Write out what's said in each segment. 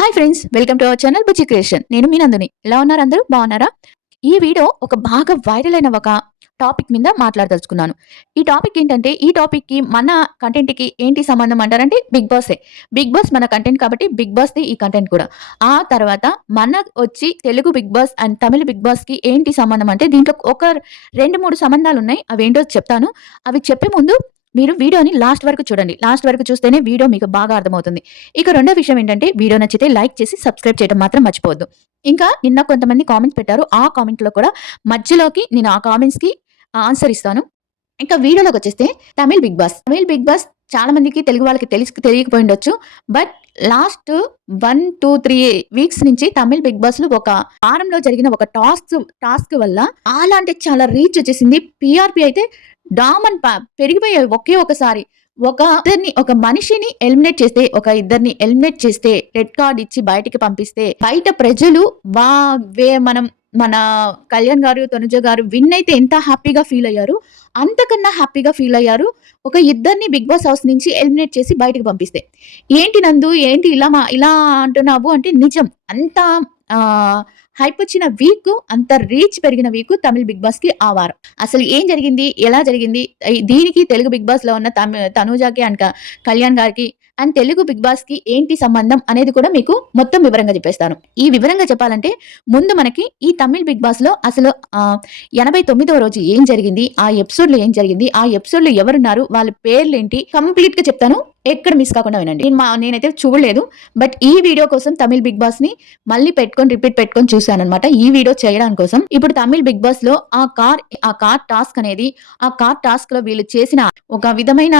Hi friends, welcome to our channel Bujji creation. నేను మీ నందుని. ఎలా ఉన్నారు అందరూ? బాగున్నారా? ఈ వీడియో ఒక బాగా వైరల్ అయిన ఒక టాపిక్ మీద మాట్లాడదలుచుకున్నాను. ఈ టాపిక్ ఏంటంటే, ఈ టాపిక్‌కి మన కంటెంట్‌కి ఏంటి సంబంధం అంటారంటే బిగ్ బాసే. బిగ్ బాస్ మన కంటెంట్ కాబట్టి బిగ్ బాస్‌ది ఈ కంటెంట్ కూడా. ఆ తర్వాత మన వచ్చి Telugu Bigg Boss and Tamil Bigg బాస్‌కి ఏంటి సంబంధం అంటే దీంట్లో ఒక 2, 3 సంబంధాలున్నాయి. అవేంటో చెప్తాను. అవి చెప్పే ముందు మీరు వీడియోని లాస్ట్ వరకు చూడండి. లాస్ట్ వరకు చూస్తేనే వీడియో మీకు బాగా అర్థమవుతుంది. ఇక రెండో విషయం ఏంటంటే, వీడియో నచ్చితే లైక్ చేసి సబ్స్క్రైబ్ చేయడం మాత్రం మర్చిపోవద్దు. ఇంకా నిన్న కొంతమంది కామెంట్స్ పెట్టారు. ఆ కామెంట్‌లో కూడా మధ్యలోకి నేను ఆ కామెంట్స్‌కి ఆన్సర్ ఇస్తాను. ఇంకా వీడియోలోకొచ్చేస్తే Tamil big boss. Tamil big boss చాలా మందికి తెలుగు వాళ్ళకి తెలియకపోయిండొచ్చు. బట్ లాస్ట్ 1, 2, 3 వీక్స్ నుంచి తమిళ్ బిగ్ బాస్‌లో ఒక వారంలో జరిగిన ఒక టాస్క్ వల్ల చాలా అంటే చాలా రీచ్ వచ్చేసింది. టీఆర్‌పీ అయితే పెరిగిపోయాయి ఒకే ఒకసారి. ఒక మనిషిని ఎలిమినేట్ చేస్తే, ఒక ఇద్దరిని ఎలిమినేట్ చేస్తే, రెడ్ కార్డ్ ఇచ్చి బయటికి పంపిస్తే, బయట ప్రజలు వా వే మనం మన కళ్యాణ్ గారు, తనుజ గారు విన్ అయితే ఎంత హ్యాపీగా ఫీల్ అయ్యారు. అంతకన్నా హ్యాపీగా ఫీల్ అయ్యారు ఒక ఇద్దరిని బిగ్ బాస్ హౌస్ నుంచి ఎలిమినేట్ చేసి బయటికి పంపిస్తే. ఏంటి నందు, ఏంటి ఇలా అంటున్నావు అంటే నిజం. అంత హైప్ వచ్చిన వీక్, అంత రీచ్ పెరిగిన వీక్ తమిళ్ బిగ్ బాస్‌కి ఆ వారం. అసలు ఏం జరిగింది? ఎలా జరిగింది? దీనికి తెలుగు బిగ్ బాస్‌లో ఉన్న తనూజకి అండ్ కళ్యాణ్ గారికి అండ్ తెలుగు బిగ్ బాస్‌కి ఏంటి సంబంధం అనేది కూడా మీకు మొత్తం వివరంగా చెప్పేస్తాను. ఈ వివరంగా చెప్పాలంటే ముందు మనకి ఈ తమిళ్ బిగ్ బాస్‌లో అసలు 89వ రోజు ఏం జరిగింది? ఆ ఎపిసోడ్‌లో ఏం జరిగింది? ఆ ఎపిసోడ్‌లో ఎవరున్నారు? వాళ్ళ పేర్లేంటి? కంప్లీట్‌గా చెప్తాను. ఎక్కడ మిస్ కాకుండా వినండి. నేనైతే చూడలేదు. బట్ ఈ వీడియో కోసం తమిళ్ బిగ్ బాస్‌ని మళ్ళీ రిపీట్ పెట్టుకొని చూసానన్నమాట. ఈ వీడియో చేయడం కోసం. ఇప్పుడు తమిళ్ బిగ్ బాస్‌లో ఆ కార్ టాస్క్ అనేది, ఆ కార్ టాస్క్‌లో వీళ్ళు చేసిన ఒక విధమైన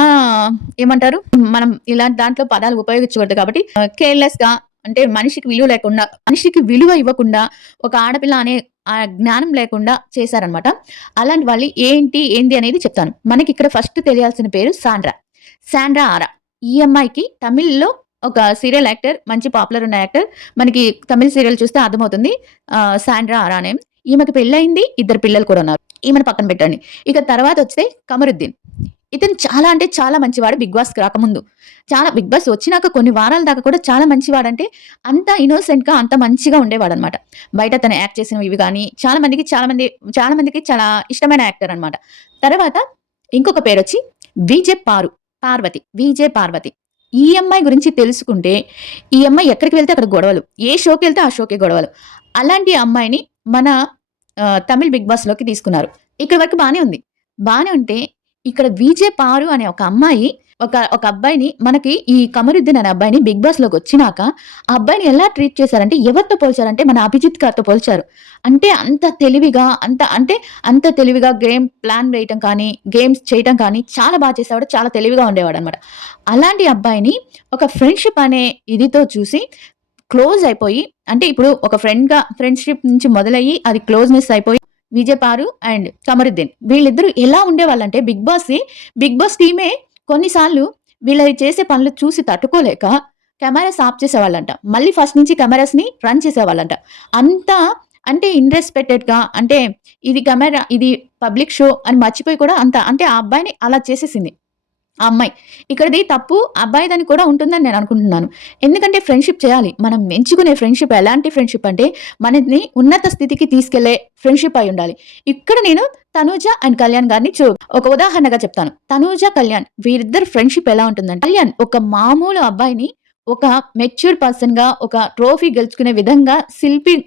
ఏమంటారు? మనం ఇలాంటి దాంట్లో పదాలు ఉపయోగించకూడదు కాబట్టి కేర్‌లెస్‌గా, అంటే మనిషికి విలువ ఇవ్వకుండా, ఒక ఆడపిల్ల అనే జ్ఞానం లేకుండా చేశారనమాట. అలాంటి వాళ్ళు ఏంది అనేది చెప్తాను. మనకిక్కడ ఫస్ట్ తెలియాల్సిన పేరు శాండ్రా ఆరా. ఈ అమ్మాయికి తమిళ్‌లో ఒక సీరియల్ యాక్టర్, మంచి పాపులర్ ఉన్న యాక్టర్. మనకి తమిళ్ సీరియల్ చూస్తే అర్థమవుతుంది. శాండ్రా ఆరా నేమ్. ఈమెకి పెళ్లయింది. 2 పిల్లలు కూడా ఉన్నారు. ఈమెను పక్కన పెట్టండి. ఇక తర్వాత వస్తే కమరుద్దీన్. ఇతను చాలా అంటే చాలా మంచివాడు బిగ్ బాస్‌కి రాకముందు. బిగ్ బాస్ వచ్చినాక కొన్ని వారాల దాకా కూడా చాలా మంచివాడంటే అంత ఇన్నోసెంట్‌గా, అంత మంచిగా ఉండేవాడనమాట. బయట తను యాక్ట్ చేసినవి ఇవి గాని చాలా మందికి చాలా ఇష్టమైన యాక్టర్ అనమాట. తర్వాత ఇంకొక పేరొచ్చి విజే పార్వతి. ఈ అమ్మాయి గురించి తెలుసుకుంటే, ఈ అమ్మాయి ఎక్కడికి వెళ్తే అక్కడ గొడవలు. ఏ షోకెళ్తే ఆ షోకే గొడవలు. అలాంటి అమ్మాయిని మన తమిళ్ బిగ్ బాస్‌లోకి తీసుకున్నారు. ఇక్కడి వరకు బానే ఉంది. బానే ఉంటే ఇక్కడ విజే పారు అనే ఒక అమ్మాయి ఒక అబ్బాయిని, మనకి ఈ కమరుద్దీన్ అనే అబ్బాయిని బిగ్ బాస్‌లోకి వచ్చినాక ఆ అబ్బాయిని ఎలా ట్రీట్ చేశారంటే, ఎవరితో పోల్చారంటే మన అభిజిత్ గారితో పోల్చారు. అంటే అంత తెలివిగా గేమ్ ప్లాన్ వేయటం కానీ, గేమ్స్ చేయటం కానీ చాలా చేసేవాడు. చాలా తెలివిగా ఉండేవాడనమాట. అలాంటి అబ్బాయిని ఒక ఫ్రెండ్‌షిప్ అనే ఇదితో చూసి క్లోజ్ అయిపోయి, అంటే ఇప్పుడు ఒక ఫ్రెండ్‌షిప్ నుంచి మొదలయ్యి అది క్లోజ్‌నెస్ అయిపోయి విజయపారు అండ్ కమరుద్దీన్ వీళ్ళిద్దరూ ఎలా ఉండేవాళ్ళంటే బిగ్ బాస్ టీమే కొన్నిసార్లు వీళ్ళవి చేసే పనులు చూసి తట్టుకోలేక కెమెరాస్ ఆఫ్ చేసేవాళ్ళంట. మళ్ళీ ఫస్ట్ నుంచి కెమెరాస్‌ని రన్ చేసేవాళ్ళంట. అంత అంటే ఇన్‌రెస్పెక్టెడ్‌గా, అంటే ఇది పబ్లిక్ షో అని మర్చిపోయి కూడా అంటే ఆ అబ్బాయిని అలా చేసేసింది ఆ అమ్మాయి. ఇక్కడిది తప్పు అబ్బాయిదని కూడా ఉంటుందని నేను అనుకుంటున్నాను. ఎందుకంటే ఫ్రెండ్‌షిప్ చేయాలి. మనం ఎంచుకునే ఫ్రెండ్‌షిప్ ఎలాంటి ఫ్రెండ్‌షిప్ అంటే మనల్ని ఉన్నత స్థితికి తీసుకెళ్లే ఫ్రెండ్‌షిప్ అయి ఉండాలి. ఇక్కడ నేను తనూజ అండ్ కళ్యాణ్ గారిని ఒక ఉదాహరణగా చెప్తాను. తనూజ, కళ్యాణ్ వీరిద్దరి ఫ్రెండ్‌షిప్ ఎలా ఉంటుందంటే, కళ్యాణ్ ఒక మామూలు అబ్బాయిని ఒక మెచ్యూర్ పర్సన్‌గా, ఒక ట్రోఫీ గెలుచుకునే విధంగా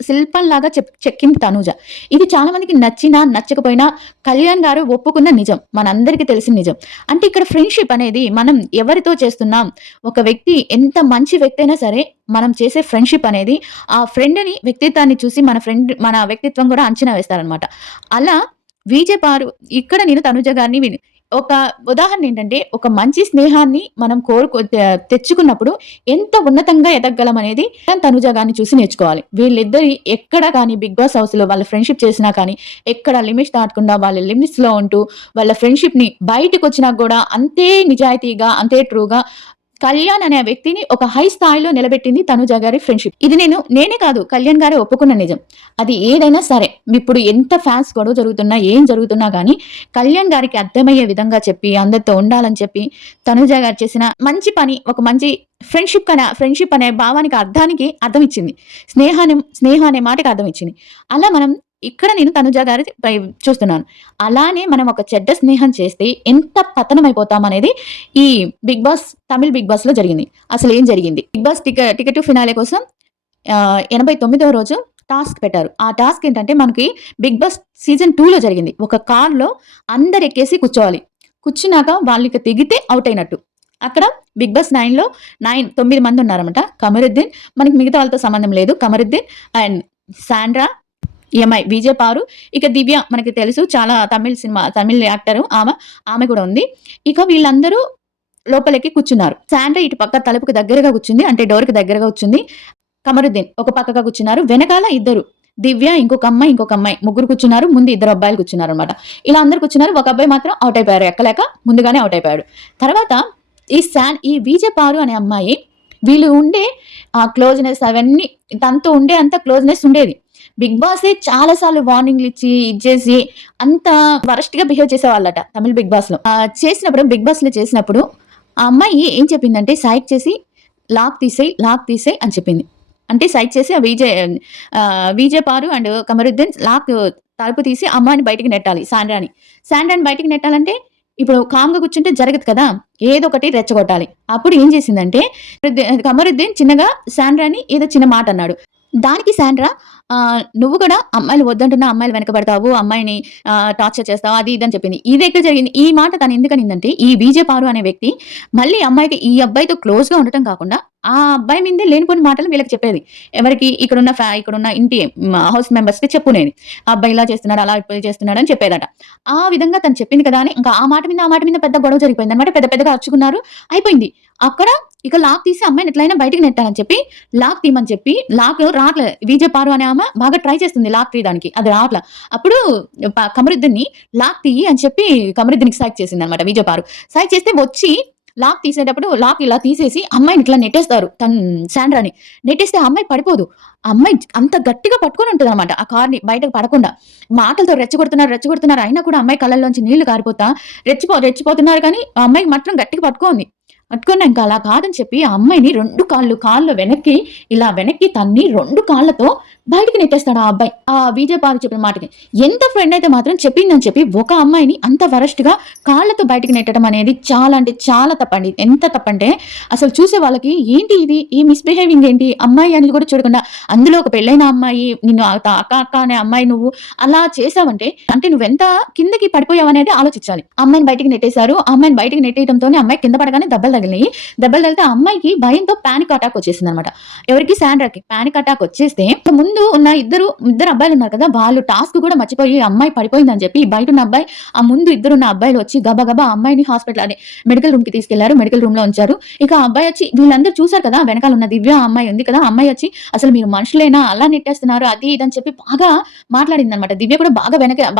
శిల్పంలాగా చెక్కింది తనూజ. ఇది చాలా మందికి నచ్చినా, నచ్చకపోయినా కళ్యాణ్ గారు ఒప్పుకున్న నిజం. మనందరికీ తెలిసిన నిజం. అంటే ఇక్కడ ఫ్రెండ్‌షిప్ అనేది మనం ఎవరితో చేస్తున్నాం, ఒక వ్యక్తి ఎంత మంచి వ్యక్తి అయినా సరే మనం చేసే ఫ్రెండ్‌షిప్ అనేది ఆ ఫ్రెండ్‌ని వ్యక్తిత్వాన్ని చూసి మన వ్యక్తిత్వం కూడా అంచనా వేస్తారనమాట. అలా పారు ఇక్కడ నేను తనుజ గారిని ఒక ఉదాహరణ ఏంటంటే, ఒక మంచి స్నేహాన్ని మనం తెచ్చుకున్నప్పుడు ఎంత ఉన్నతంగా ఎదగలం అనేది తనుజ గారిని చూసి నేర్చుకోవాలి. వీళ్ళిద్దరి ఎక్కడ కానీ బిగ్ బాస్ హౌస్‌లో వాళ్ళ ఫ్రెండ్‌షిప్ చేసినా కానీ ఎక్కడ లిమిట్స్ దాటకుండా వాళ్ళ లిమిట్స్‌లో ఉంటూ వాళ్ళ ఫ్రెండ్‌షిప్‌ని బయటకొచ్చినా కూడా అంతే నిజాయితీగా, అంతే ట్రూగా కళ్యాణ్ అనే వ్యక్తిని ఒక హై స్థాయిలో నిలబెట్టింది తనుజ గారి ఫ్రెండ్షిప్. ఇది నేనే కాదు, కళ్యాణ్ గారే ఒప్పుకున్న నిజం. అది ఏదైనా సరే, ఇప్పుడు ఎంత ఫ్యాన్స్ గొడవ జరుగుతున్నా, ఏం జరుగుతున్నా గానీ, కళ్యాణ్ గారికి అర్థమయ్యే విధంగా చెప్పి, అందరితో ఉండాలని చెప్పి, తనుజ గారు చేసిన మంచి పని, ఒక మంచి ఫ్రెండ్షిప్ అనే భావానికి అర్థం ఇచ్చింది. స్నేహం అనే మాటకి అర్థం ఇచ్చింది. అలా మనం ఇక్కడ నేను తనుజ గారి చూస్తున్నాను. అలానే మనం ఒక చెడ్డ స్నేహం చేస్తే ఎంత పతనమైపోతామనేది ఈ తమిళ్ బిగ్ బాస్‌లో జరిగింది. అసలేం జరిగింది? Bigg Boss ticket to finale కోసం 89వ రోజు టాస్క్ పెట్టారు. ఆ టాస్క్ ఏంటంటే మనకి బిగ్ బాస్ సీజన్ 2లో జరిగింది. ఒక కార్‌లో అందరూ ఎక్కేసి కూర్చోవాలి. కూర్చున్నాక వాళ్ళిక తెగితే ఔట్ అయినట్టు. అక్కడ బిగ్ బాస్ 9లో 9 మంది ఉన్నారన్నమాట. కమరుద్దీన్, మనకి మిగతా వాళ్ళతో సంబంధం లేదు. Kamaruddin and Sandra, EMI, Vijay Paru, ఇక దివ్య మనకి తెలుసు, చాలా తమిళ్ యాక్టర్ ఆమె కూడా ఉంది. ఇక వీళ్ళందరూ లోపలికి కూర్చున్నారు. శాండ్రా ఇటు పక్క తలుపుకి దగ్గరగా కూర్చుంది, అంటే డోర్‌కి దగ్గరగా కూర్చుంది. కమరుద్దీన్ ఒక పక్కగా కూర్చున్నారు. వెనకాల ఇద్దరు, దివ్య, ఇంకొక అమ్మాయి ముగ్గురు కూర్చున్నారు. ముందు ఇద్దరు అబ్బాయిలు కూర్చున్నారన్నమాట. ఇలా అందరూ కూర్చున్నారు. ఒక అబ్బాయి మాత్రం ఔట్ అయిపోయారు. ఎక్కలేక ముందుగానే ఔట్ అయిపోయాడు. తర్వాత ఈ విజయ్ పారు అనే అమ్మాయి, వీళ్ళు ఉండే క్లోజ్‌నెస్ అవన్నీ, తనతో ఉండే అంత క్లోజ్‌నెస్ ఉండేది. బిగ్ బాసే చాలా సార్లు వార్నింగ్‌లు ఇచ్చి, ఇచ్చేసి అంత వరస్ట్‌గా బిహేవ్ చేసేవాళ్ళట తమిళ్ బిగ్ బాస్‌లో. బిగ్ బాస్‌లో చేసినప్పుడు ఆ అమ్మాయి ఏం చెప్పిందంటే, సైక్ చేసి లాక్ తీసేయ్ అని చెప్పింది. అంటే సైక్ చేసి విజయ్ పారు అండ్ కమరుద్దీన్ తలుపు తీసి అమ్మాయిని బయటికి నెట్టాలి, శాండ్రాని బయటికి నెట్టాలంటే ఇప్పుడు కామ్‌గా కూర్చుంటే జరగదు కదా! ఏదో ఒకటి రెచ్చగొట్టాలి. అప్పుడు ఏం చేసిందంటే, కమరుద్దీన్ చిన్నగా శాండ్రాని ఏదో చిన్న మాట అన్నాడు. దానికి శాండ్రా నువ్వు కూడా అమ్మాయిలు వద్దంటున్నా అమ్మాయిలు వెనకబడతావు, అమ్మాయిని టార్చర్ చేస్తావు, అది ఇది అని చెప్పింది. ఇది ఎక్కడ జరిగింది? ఈ మాట తను ఎందుకనిందంటే, ఈ విజయ్ పారు అనే వ్యక్తి మళ్ళీ ఈ అబ్బాయితో క్లోజ్‌గా ఉండటం కాకుండా, ఆ అబ్బాయి మీదే లేనిపోని మాటలు వీళ్ళకి చెప్పేది. ఎవరికి? ఇక్కడున్న ఇంటి హౌస్ మెంబర్స్‌కి చెప్పునేది. ఆ అబ్బాయి ఇలా చేస్తున్నాడు, అలా చేస్తున్నాడు అని చెప్పేదట. ఆ విధంగా తను చెప్పింది కదా అని ఇంకా ఆ మాట మీద పెద్ద గొడవ జరిగిపోయిందన్నమాట. పెద్దగా అరుచుకున్నారు. అయిపోయింది. అక్కడ ఇక లాక్ తీసి అమ్మాయిని ఎట్లైనా బయటికి నెట్టాలని చెప్పి లాక్ తీయమని చెప్పి, లాక్ రాట్లే. విజయ్ పారు అనే ఆమె బాగా ట్రై చేస్తుంది లాక్ తీయడానికి. అది రావట్ల. అప్పుడు కమరుద్దీన్‌ని లాక్ తీయి అని చెప్పి కమరుద్దీన్‌కి సైగ చేసిందన్నమాట విజయ్ పారు. సైగ చేస్తే వచ్చి లాక్ తీసేటప్పుడు లాక్ ఇలా తీసేసి అమ్మాయిని ఇట్లా నెట్టేస్తారు. శాండ్రాని. నెట్టేస్తే ఆ అమ్మాయి పడిపోదు. ఆ అమ్మాయి అంత గట్టిగా పట్టుకొని ఉంటదన్నమాట ఆ కార్‌ని బయటకు పడకుండా. మాటలతో రెచ్చగొడుతున్నారు. అయినా కూడా అమ్మాయి కళ్ళల్లోంచి నీళ్లు కారిపోతా రెచ్చిపోతున్నారు కానీ ఆ అమ్మాయి మాత్రం గట్టిగా పట్టుకుంది. పట్టుకున్నాక అలా కాదని చెప్పి ఆ అమ్మాయిని 2 కాళ్ళు వెనక్కి తన్ని 2 కాళ్ళతో బయటికి నెట్టేస్తాడు ఆ అబ్బాయి. ఆ విజయ్ పారు చెప్పిన మాటకి. ఎంత ఫ్రెండ్ అయితే మాత్రం చెప్పిందని చెప్పి ఒక అమ్మాయిని అంత వరస్ట్‌గా కాళ్ళతో బయటికి నెట్టడం అనేది చాలా అంటే చాలా తప్పండి. ఎంత తప్పంటే అసలు చూసే వాళ్ళకి ఏంటి ఇది? ఈ మిస్‌బిహేవింగ్ ఏంటి? అమ్మాయి అని కూడా చూడకుండా, అందులో ఒక పెళ్ళైన అమ్మాయి, నిన్ను అక్క అనే అమ్మాయి నువ్వు అలా చేసావంటే, అంటే నువ్వెంత కిందకి పడిపోయావనేది ఆలోచించాలి. అమ్మాయిని బయటికి నెట్టేశారు. ఆ అమ్మాయిని బయటికి నెట్టేయడంతోనే అమ్మాయి కింద పడగానే దెబ్బలు తగిలినాయి. దెబ్బలు తగిలితే ఆ అమ్మాయికి భయంతో పానిక్ అటాక్ వచ్చేసిందన్నమాట. ఎవరికి? శాండ్రాకి. పానిక్ అటాక్ వచ్చేస్తే ముందు ఉన్న ఇద్దరు అబ్బాయిలు ఉన్నారు కదా, వాళ్ళు టాస్క్ కూడా మర్చిపోయి అమ్మాయి పడిపోయిందని చెప్పి బయటున్న అబ్బాయి, ఆ ముందు ఇద్దరున్న అబ్బాయిలు వచ్చి గబగబా అమ్మాయిని మెడికల్ రూమ్‌కి తీసుకెళ్లారు. మెడికల్ రూమ్‌లో ఉంచారు. ఇక ఆ అబ్బాయి వచ్చి వీళ్ళందరూ చూసారు కదా, వెనకాల ఉన్న దివ్య అమ్మాయి ఉంది కదా, అమ్మాయి వచ్చి అసలు మీరు మనుషులేనా, అలా నెట్టేస్తున్నారు, అది ఇది అని చెప్పి బాగా మాట్లాడిందన్నమాట. దివ్య కూడా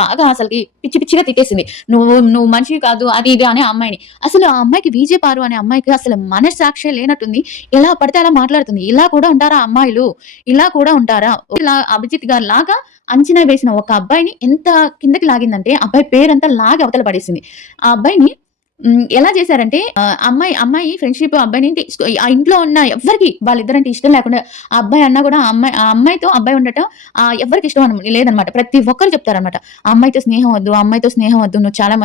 బాగా అసలుకి పిచ్చిగా తిట్టేసింది. నువ్వు మనిషివి కాదు, అది ఇది అనే అమ్మాయిని. అసలు ఆ అమ్మాయికి విజయ్ పారు అనే అమ్మాయికి అసలు మనస్సాక్షే లేనట్టుంది. ఎలా పడితే అలా మాట్లాడుతుంది. ఇలా కూడా ఉంటారా అమ్మాయిలు? ఇలా కూడా ఉంటారా? ఇలా అభిజిత్ గారి లాగా అంచనా వేసిన ఒక అబ్బాయిని ఎంత కిందకి లాగిందంటే, అబ్బాయి పేరంతా లాగి అవతల పడేసింది. ఆ అబ్బాయిని ఎలా చేశారంటే, అమ్మాయి ఫ్రెండ్‌షిప్ అబ్బాయిని ఆ ఇంట్లో ఉన్న ఎవ్వరికీ వాళ్ళిద్దరంటే ఇష్టం లేకుండా, ఆ అబ్బాయి అన్నా కూడా ఆ అమ్మాయితో అబ్బాయి ఉండటం ఎవ్వరికి ఇష్టం లేదనమాట. ప్రతి ఒక్కరు చెప్తారనమాట. ఆ అమ్మాయితో స్నేహం వద్దు, ఆ అమ్మాయితో స్నేహం వద్దు, నువ్వు చాలా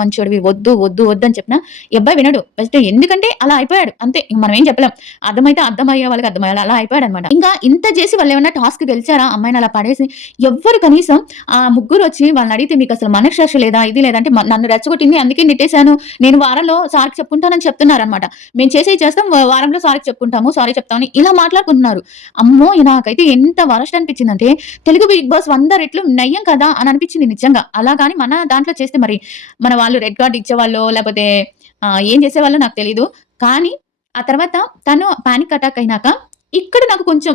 మంచోడివి, వద్దు అని చెప్పినా ఈ అబ్బాయి వినడు. ఫస్ట్ ఎందుకంటే అలా అయిపోయాడు. అంతే. మనం ఏం చెప్పలేం. అర్థమయ్యే వాళ్ళకి అర్థమయ్యేలా అలా అయిపోయాడనమాట. ఇంకా ఇంత చేసి వాళ్ళేమన్నా టాస్క్ గెలిచారా? అమ్మాయిని అలా పడేసి ఎవ్వరు కనీసం ఆ ముగ్గురు వచ్చి వాళ్ళని అడిగితే, మీకు అసలు మనశ్శాస్త్రం లేదా, ఇది లేదంటే నన్ను రెచ్చగొట్టింది అందుకే నెట్టేశాను, నేను వారంలో సారీకి చెప్పుకుంటానని చెప్తున్నారనమాట. మేము చేస్తాం, వారంలో సారీకి చెప్తామని ఇలా మాట్లాడుకుంటున్నారు. అమ్మో! నాకైతే ఎంత వరస్ట్ అనిపించిందంటే, తెలుగు బిగ్ బాస్ 100 రెట్లు నయ్యం కదా అని అనిపించింది నిజంగా. అలా గాని మన దాంట్లో చేస్తే మరి మన వాళ్ళు రెడ్ కార్డ్ ఇచ్చేవాళ్ళో లేకపోతే ఏం చేసేవాళ్ళో నాకు తెలీదు. కానీ ఆ తర్వాత తను పానిక్ అటాక్ అయినాక ఇక్కడ నాకు కొంచెం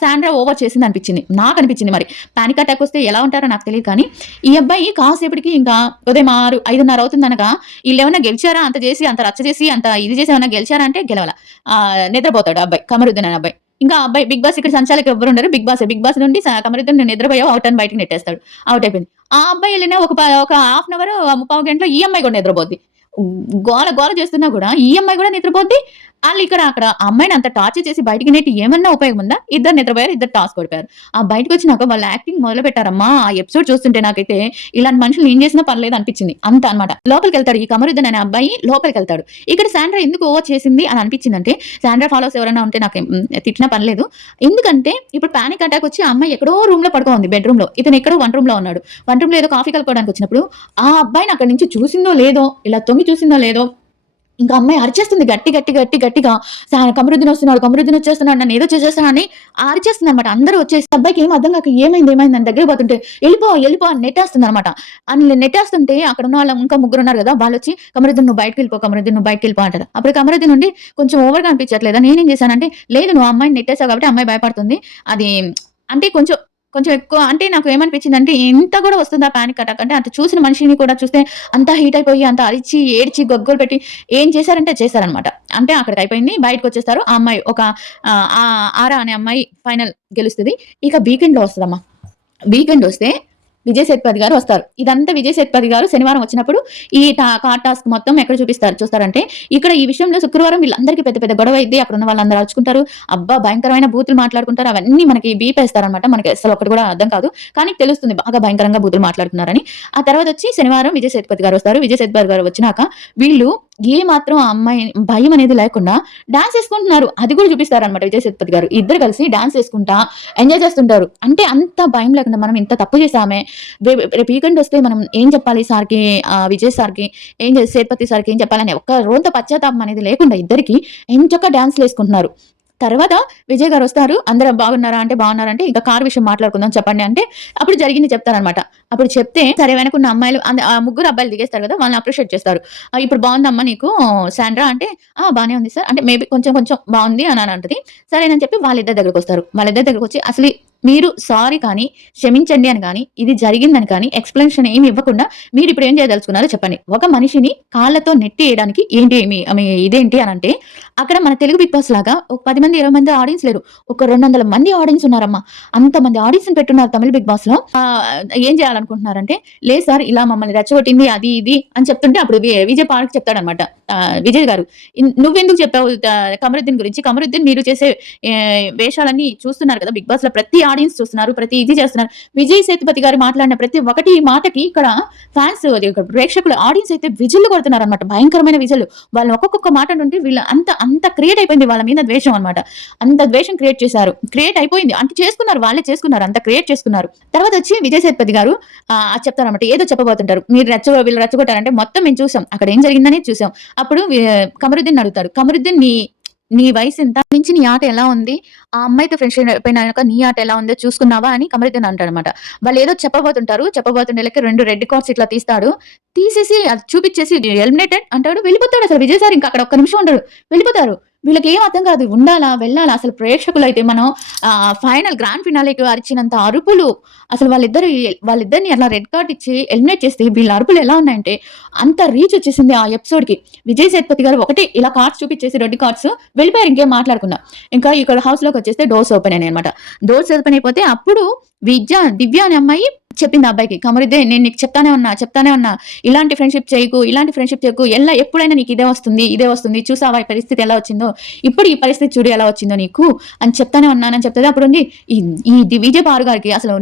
శాండ్రా ఓవర్ చేసింది అనిపించింది, నాకు అనిపించింది. మరి పానిక్ అటాక్ వస్తే ఎలా ఉంటారో నాకు తెలియదు కానీ ఈ అబ్బాయి కాసేపటికి ఇంకా ఉదయం 6:30 అవుతుందనగా వీళ్ళేమన్నా గెలిచారా, అంత చేసి అంత రచ్చ చేసి అంత ఇది చేసి ఏమన్నా గెలిచారా అంటే గెలవాల. నిద్రపోతాడు అబ్బాయి, కమరుద్దీన్ అనే అబ్బాయి. ఇంకా అబ్బాయి బిగ్ బాస్ ఇక్కడ సంచాలకులు ఎవరు ఉండరు, బిగ్ బాస్ నుండి కమరుద్దీన్ నిద్రపోయావు అవుట్ అని బయటకి నెట్టేస్తాడు. అవుట్ అయిపోయింది. ఆ అబ్బాయి వెళ్ళిన ఒక హాఫ్ అన్ అవర్ 35 గంటలో ఈ అమ్మాయి కూడా నిద్రపోద్ది. గోల గోల చేస్తున్నా కూడా ఈ అమ్మాయి కూడా నిద్రపోద్ది. ఆళ్ళు అక్కడ ఆ అమ్మాయిని అంత టార్చర్ చేసి బయటికి నెట్టి ఏమన్నా ఉపయోగం ఉందా? ఇద్దరు నిద్రపోయారు, ఇద్దరు టాస్క్ ఓడిపోయారు. ఆ బయటకొచ్చినాక వాళ్ళు యాక్టింగ్ మొదలుపెట్టారమ్మా! ఆ ఎపిసోడ్ చూస్తుంటే నాకైతే ఇలాంటి మనుషులు ఏం చేసినా పర్లేదు అనిపించింది. అంత అన్నమాట. లోపలికెళ్తాడు ఈ కమరుద్దీన్ అనే అబ్బాయి లోపలికెళ్తాడు. ఇక్కడ శాండ్రా ఎందుకు ఓవర్ చేసింది అని అనిపించిందంటే, శాండ్రా ఫాలోవర్స్ ఎవరైనా ఉంటే నాకు తిట్టినా పర్లేదు. ఎందుకంటే ఇప్పుడు పానిక్ అటాక్ వచ్చి ఆ అమ్మాయి ఎక్కడో రూమ్‌లో పడుకోనుంది బెడ్‌రూమ్‌లో. ఇతను ఎక్కడో వంట రూమ్‌లో ఉన్నాడు. వంట రూమ్‌లో ఏదో కాఫీ కలుపుకోవడానికి వచ్చినప్పుడు ఆ అబ్బాయిని అక్కడి నుంచి చూసిందో లేదో, ఇలా తొంగి చూసిందో లేదో, ఇంకా అమ్మాయి అరిచేస్తుంది గట్టిగా కమరుద్దీన్ వస్తున్నాడు, కమరుద్దీన్ వచ్చేస్తున్నాడు, నన్ను ఏదో చేసేస్తానని అరిచేస్తుంది అనమాట. అందరూ వచ్చేసి అబ్బాయికి ఏం అర్థం కాక ఏమైంది అని దగ్గర పోతుంటే వెళ్ళిపో అని నెట్టేస్తుంది అనమాట. అని నెట్టేస్తుంటే అక్కడ ఉన్న వాళ్ళు ఇంకా ముగ్గురు ఉన్నారు కదా, వాళ్ళు వచ్చి కమరుద్దీన్ నువ్వు బయటకు వెళ్ళిపో అంటారు. అప్పుడు కమరుద్దీన్ నుండి కొంచెం ఓవర్గా అనిపించట్లేదా, నేనేం చేశానంటే లేదు నువ్వు అమ్మాయిని నెట్టేసావు కాబట్టి అమ్మాయి భయపడుతుంది, అది అంటే కొంచెం కొంచెం ఎక్కువ అంటే నాకు ఏమనిపించిందంటే ఇంత కూడా వస్తుందా పానిక్ అటాక్ అంటే, అంత చూసిన మనిషిని కూడా చూస్తే అంతా హీట్ అయిపోయి అంత అరిచి ఏడ్చి గొగ్గోలు పెట్టి ఏం చేశారంటే చేశారనమాట. అంటే అక్కడికి అయిపోయింది, బయటకు వచ్చేస్తారు. ఆ అమ్మాయి ఒక ఆరా అనే అమ్మాయి ఫైనల్ గెలుస్తుంది. ఇక వీకెండ్ లో వస్తుందమ్మా. వీకెండ్ వస్తే విజయ్ సేతుపతి గారు వస్తారు. ఇదంతా విజయ్ సేతుపతి గారు శనివారం వచ్చినప్పుడు ఈ కార్డ్ టాస్క్ మొత్తం ఎక్కడ చూస్తారంటే ఇక్కడ ఈ విషయంలో శుక్రవారం వీళ్ళందరికీ పెద్ద పెద్ద గొడవ అయింది. అక్కడ ఉన్న వాళ్ళందరూ అరుచుకుంటారు. అబ్బా భయంకరమైన బూతులు మాట్లాడుకుంటారు. అవన్నీ మనకి బీపేస్తారనమాట. మనకి అసలు ఒకటి కూడా అర్థం కాదు. కానీ తెలుస్తుంది బాగా భయంకరంగా బూతులు మాట్లాడుతున్నారని. ఆ తర్వాత వచ్చి శనివారం విజయ్ సేతుపతి గారు వస్తారు. విజయ్ సేతుపతి గారు వచ్చినాక వీళ్ళు ఏ మాత్రం ఆ అమ్మాయి భయం అనేది లేకుండా డాన్స్ చేసుకుంటున్నారు. అది కూడా చూపిస్తారనమాట విజయ్ సేతుపతి గారు. ఇద్దరు కలిసి డాన్స్ చేసుకుంటా ఎంజాయ్ చేస్తుంటారు. అంటే అంత భయం లేకుండా మనం ఇంత తప్పు చేసామే, రేపు వీకెండ్ వస్తే మనం ఏం చెప్పాలి సార్కి, విజయ్ సార్కి ఏం సేతుపతి సార్కి ఏం చెప్పాలని ఒక్క రోజంత పశ్చాత్తాపం అనేది లేకుండా ఇద్దరికి ఎంచక్క డాన్స్లు వేసుకుంటున్నారు. తర్వాత విజయ్ గారు వస్తారు. అందరూ బాగున్నారా అంటే బాగున్నారంటే ఇంకా కార్ విషయం మాట్లాడుకుందాం చెప్పండి అంటే అప్పుడు జరిగింది చెప్తారనమాట. అప్పుడు చెప్తే సరే వెనకున్న అమ్మాయిలు ఆ ముగ్గురు అబ్బాయిలు దిగేస్తారు కదా, వాళ్ళని అప్రిషియేట్ చేస్తారు. ఇప్పుడు బాగుందమ్మా నీకు శాండ్రా అంటే బానే ఉంది సార్ అంటే మేబీ కొంచెం కొంచెం బాగుంది అని అంటది. సరేనని చెప్పి వాళ్ళిద్దరి దగ్గరకు వస్తారు. వాళ్ళిద్దరి దగ్గరకు వచ్చి అసలు మీరు సారీ కానీ క్షమించండి అని కానీ ఇది జరిగిందని కానీ ఎక్స్ప్లెనేషన్ ఏమి ఇవ్వకుండా మీరు ఇప్పుడు ఏం చేయదలుచుకున్నారో చెప్పండి. ఒక మనిషిని కాళ్ళతో నెట్టి వేయడానికి ఏంటి ఇదేంటి అని అంటే అక్కడ మన తెలుగు బిగ్ బాస్ లాగా ఒక 10 మంది 20 మంది ఆడియన్స్ లేరు, ఒక 200 మంది ఆడియన్స్ ఉన్నారమ్మా. అంతమంది ఆడియన్స్ పెట్టున్నారు తమిళ బిగ్ బాస్ లో. ఏం చేయాలనుకుంటున్నారంటే లేదు సార్ ఇలా మమ్మల్ని రెచ్చగొట్టింది అది ఇది అని చెప్తుంటే అప్పుడు విజయ్ పార్క్ చెప్తాడనమాట. విజయ్ గారు నువ్వెందుకు చెప్పావు కమరుద్దీన్ గురించి, కమరుద్దీన్ మీరు చేసే వేషాలన్నీ చూస్తున్నారు కదా బిగ్ బాస్ లో, ప్రతి ఆడియన్స్ చూస్తున్నారు, ప్రతి ఇది చేస్తున్నారు. విజయ్ సేతుపతి గారు మాట్లాడిన ప్రతి ఒక్కటి మాటకి ఇక్కడ ఫ్యాన్స్ ప్రేక్షకులు ఆడియన్స్ అయితే విజిల్లు కొడుతున్నారు అనమాట. భయంకరమైన విజిల్లు. వాళ్ళు ఒక్కొక్క మాట నుండి వీళ్ళు అంత క్రియేట్ అయిపోయింది వాళ్ళ మీద ద్వేషం అనమాట. అంత ద్వేషం క్రియేట్ అయిపోయింది. అంటే వాళ్ళే చేసుకున్నారు, అంత క్రియేట్ చేసుకున్నారు. తర్వాత వచ్చి విజయ్ సేతుపతి గారు చెప్తారన్నమాట, ఏదో చెప్పబోతుంటారు. వీళ్ళు రెచ్చగొట్టారంటే మొత్తం మేము చూసాం, అక్కడ ఏం జరిగిందని చూసాం. అప్పుడు కమరుద్దీన్ అడుగుతాడు, కమరుద్దీన్ నీ వయసు ఎంత నుంచి నీ ఆట ఎలా ఉంది, ఆ అమ్మాయితో ఫ్రెండ్షిప్ అయిపోయినాక నీ ఆట ఎలా ఉందో చూసుకున్నావా అని కమరుద్దీన్ అంటాడనమాట. వాళ్ళు ఏదో చెప్పబోతుండే 2 రెడ్ కార్డ్స్ ఇట్లా తీసేసి అది చూపించేసి ఎలిమినేటెడ్ అంటాడు, వెళ్ళిపోతాడు. అసలు విజయ్ సార్ ఇంకా అక్కడ ఒక్క నిమిషం ఉండడు, వెళ్ళిపోతారు. వీళ్ళకి ఏం అర్థం కాదు, ఉండాలా వెళ్ళాలా. అసలు ప్రేక్షకులు అయితే మనం ఫైనల్ గ్రాండ్ ఫినాలేకి అరిచినంత అరుపులు, అసలు వాళ్ళిద్దరిని అట్లా రెడ్ కార్డ్ ఇచ్చి ఎలిమినేట్ చేస్తే వీళ్ళ అరుపులు ఎలా ఉన్నాయంటే అంత రీచ్ వచ్చేసింది ఆ ఎపిసోడ్ కి. విజయ్ సేతుపతి గారు ఒకటి ఇలా కార్డ్స్ చూపించేసి రెడ్ కార్డ్స్ వెళ్ళిపోయారు, ఇంకేం మాట్లాడుకున్నా. ఇంకా ఇక్కడ హౌస్ లోకి వచ్చేస్తే డోర్స్ ఓపెన్ అయినాయి అనమాట. డోర్స్ ఓపెన్ అయిపోతే అప్పుడు దివ్య అనే అమ్మాయి చెప్పింది అబ్బాయికి, కమరుద్దీన్ నేను నీకు చెప్తానే ఉన్నా ఇలాంటి ఫ్రెండ్షిప్ చేయకు ఎప్పుడైనా నీకు ఇదే వస్తుంది చూసావా ఈ పరిస్థితి ఎలా వచ్చిందో, ఇప్పుడు ఈ పరిస్థితి చూడు ఎలా వచ్చిందో నీకు అని చెప్తానే ఉన్నానని చెప్తుంది. అప్పుడు ఉంది ఈ విజయ్ పారు గారికి అసలు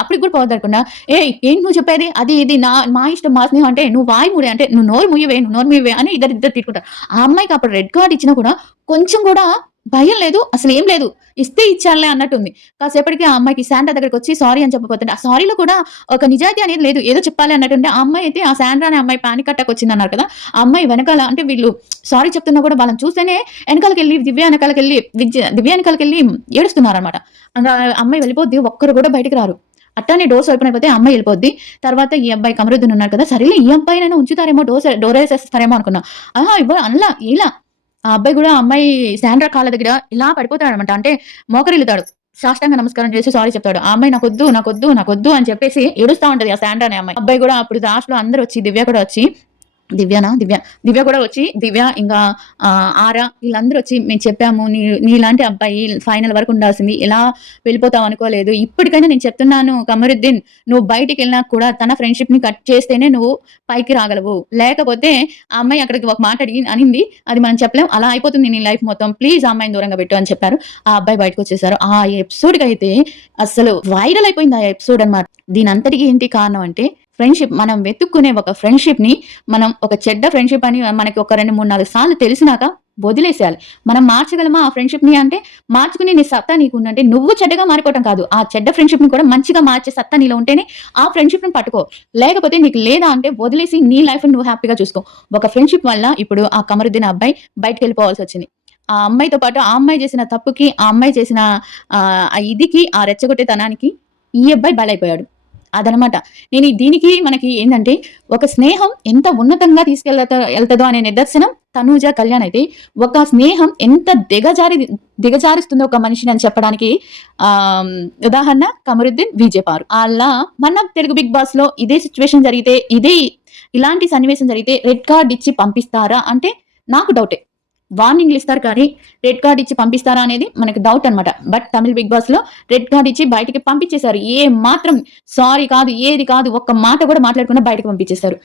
అప్పటికి కూడా పోవద్దకుండా ఏంటి నువ్వు చెప్పేది అది ఇది మా ఇష్టం మా స్నేహం అంటే నువ్వు వాయి ముడే అంటే నువ్వు నోరు ముయ్యవే అని ఇద్దరు తిట్టుకుంటారు. ఆ అమ్మాయికి అప్పుడు రెడ్ కార్డ్ ఇచ్చినా కూడా కొంచెం కూడా భయం లేదు, అసలు ఏం లేదు, ఇస్తే ఇచ్చాలే అన్నట్టుంది. కాసేపటికి ఆ అమ్మాయికి శాండ్రా దగ్గరికి వచ్చి సారీ అని చెప్పబోతుంటే ఆ సారీలో కూడా ఒక నిజాయితీ అనేది లేదు, ఏదో చెప్పాలి అన్నట్టుంటే ఆ అమ్మాయి అయితే ఆ శాండ్రా అనే అమ్మాయి పానిక్ అటాక్ వచ్చింది అన్నారు కదా, ఆ అమ్మాయి వెనకాల అంటే వీళ్ళు సారీ చెప్తున్నా కూడా వాళ్ళని చూస్తేనే దివ్య వెనకాలకెళ్ళి ఏడుస్తున్నారనమాట. అమ్మాయి వెళ్ళిపోద్ది, ఒక్కరు కూడా బయటికి రారు. అట్టానే డోర్స్ ఓపెన్ అయిపోతే అమ్మాయి వెళ్ళిపోద్ది. తర్వాత ఈ అబ్బాయి కమరుద్దీన్ ఉన్నారు కదా, సరేలే ఈ అబ్బాయినైనా ఉంచుతారేమో, డోర్ వేసేస్తారేమో అనుకున్నా. ఇలా ఆ అబ్బాయి కూడా అమ్మాయి శాండ్రా కాళ్ళ దగ్గర ఇలా పడిపోతాడు అనమాట. అంటే మోకరిల్లుతాడు. సాష్టాంగ నమస్కారం చేసి సారీ చెప్తాడు. ఆ అమ్మాయి నాకొద్దు, నాకొద్దు, నాకొద్దు అని చెప్పేసి ఏడుస్తా ఉంటది ఆ శాండ్రా అనే అమ్మాయి. అబ్బాయి కూడా అప్పుడు లాస్ట్‌లో అందరొచ్చి దివ్య కూడా వచ్చి దివ్యనా? దివ్య కూడా వచ్చి దివ్య ఇంకా ఆరా వీళ్ళందరూ వచ్చి మేము చెప్పాము. నీలాంటి అబ్బాయి ఫైనల్ వరకు ఉండాల్సింది. ఇలా వెళ్ళిపోతావు అనుకోలేదు. ఇప్పటికైనా నేను చెప్తున్నాను కమరుద్దీన్, నువ్వు బయటికెళ్ళినా కూడా తన ఫ్రెండ్‌షిప్‌ని కట్ చేస్తేనే నువ్వు పైకి రాగలవు. లేకపోతే ఆ అమ్మాయి అక్కడికి ఒక మాట అనింది. అది మనం చెప్పలేం. అలా అయిపోతుంది నీ లైఫ్ మొత్తం. ప్లీజ్ ఆ అమ్మాయిని దూరంగా పెట్టు అని చెప్పారు. ఆ అబ్బాయి బయటకొచ్చేసారు. ఆ ఎపిసోడ్‌కైతే అస్సలు వైరల్ అయిపోయింది ఆ ఎపిసోడ్ అన్నమాట. దీనంతటికి ఏంటి కారణం అంటే ఫ్రెండ్‌షిప్. మనం వెతుక్కునే ఒక ఫ్రెండ్‌షిప్‌ని మనం ఒక చెడ్డ ఫ్రెండ్‌షిప్ అని మనకి ఒక 2, 3, 4 సార్లు తెలిసినాక వదిలేసేయాలి. మనం మార్చగలమా ఆ ఫ్రెండ్‌షిప్‌ని అంటే మార్చుకునే నీ సత్తా నీకుందంటే నువ్వు చెడ్డగా మారిపోవటం కాదు. ఆ చెడ్డ ఫ్రెండ్‌షిప్‌ని కూడా మంచిగా మార్చే సత్తా నీలో ఉంటేనే ఆ ఫ్రెండ్‌షిప్‌ని పట్టుకో. లేకపోతే నీకు లేదా అంటే వదిలేసి నీ లైఫ్‌ని నువ్వు హ్యాపీగా చూసుకో. ఒక ఫ్రెండ్‌షిప్ వల్ల ఇప్పుడు ఆ కమరుద్దీన్ అబ్బాయి బయటికెళ్ళిపోవాల్సొచ్చింది. ఆ అమ్మాయితో పాటు ఆ అమ్మాయి చేసిన తప్పుకి, ఆ అమ్మాయి చేసిన ఆ రెచ్చగొట్టేతనానికి ఈ అబ్బాయి బలైపోయాడు. అదనమాట. దీనికి మనకి ఏందంటే, ఒక స్నేహం ఎంత ఉన్నతంగా ఎళ్తదో అనే నిదర్శనం తనూజ, కళ్యాణ్ అయితే, ఒక స్నేహం ఎంత దిగజారుస్తుందో ఒక మనిషిని అని చెప్పడానికి ఆహ్, ఉదాహరణ కమరుద్దీన్, విజయపారు. మన తెలుగు బిగ్ బాస్‌లో ఇదే సిట్యుయేషన్ జరిగితే, ఇలాంటి సన్నివేశం జరిగితే రెడ్ కార్డ్ ఇచ్చి పంపిస్తారా అంటే నాకు డౌటే. వార్నింగ్‌లిస్తారు కానీ, రెడ్ కార్డ్ ఇచ్చి పంపిస్తారా అనేది మనకు డౌట్ అన్నమాట. బట్ తమిళ్ బిగ్ బాస్‌లో రెడ్ కార్డ్ ఇచ్చి బయటికి పంపించేసారు. మాత్రం సారీ కాదు, ఏది కాదు, ఒక్క మాట కూడా మాట్లాడకుండా బయటకి పంపించేసారు.